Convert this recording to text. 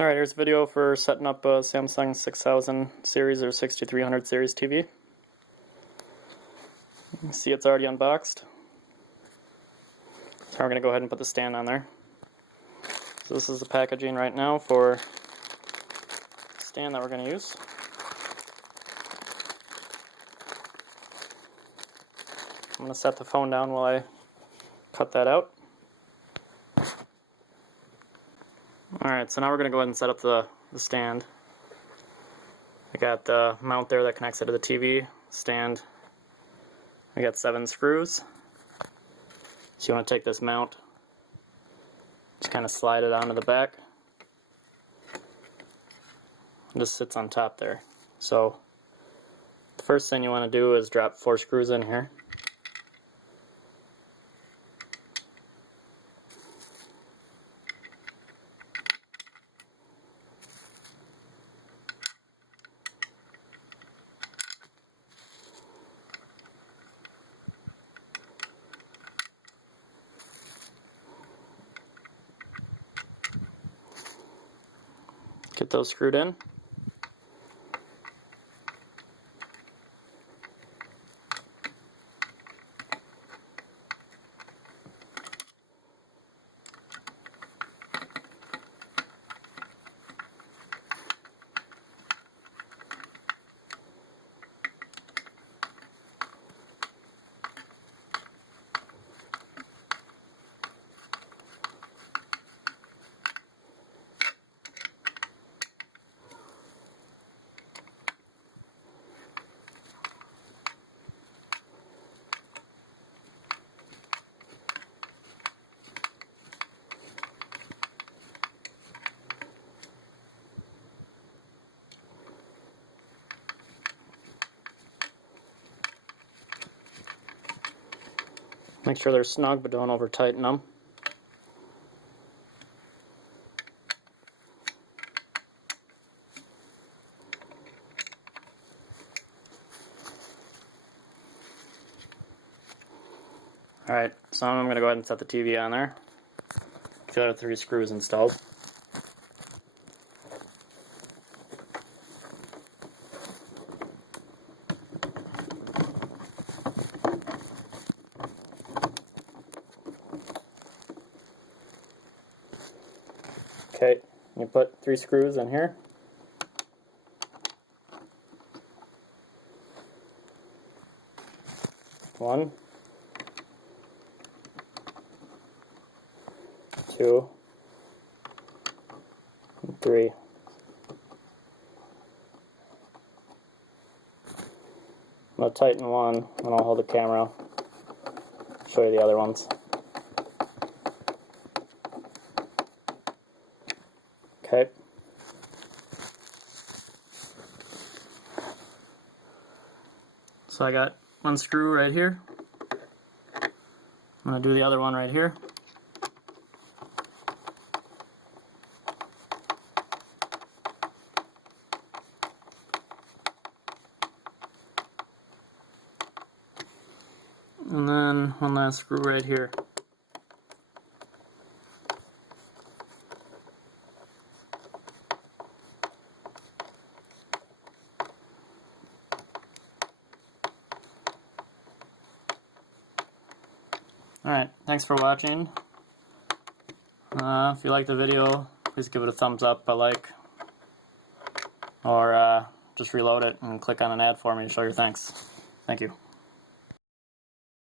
Alright, here's a video for setting up a Samsung 6000 series or 6300 series TV. You can see it's already unboxed. So we're going to go ahead and put the stand on there. So this is the packaging right now for the stand that we're going to use. I'm going to set the phone down while I cut that out. Alright, so now we're going to go ahead and set up the stand. I got the mount there that connects it to the TV stand. I got 7 screws. So you want to take this mount, just kind of slide it onto the back. It just sits on top there. So the first thing you want to do is drop 4 screws in here. Get those screwed in. Make sure they're snug, but don't over tighten them. Alright, so I'm going to go ahead and set the TV on there. Get the other 3 screws installed. Okay, you put 3 screws in here. One, 2, and 3. I'm going to tighten one, and I'll hold the camera, show you the other ones. Okay. So I got 1 screw right here. I'm going to do the other one right here. And then 1 last screw right here. Alright, thanks for watching. If you like the video, please give it a thumbs up, a like, or just reload it and click on an ad for me to show your thanks. Thank you.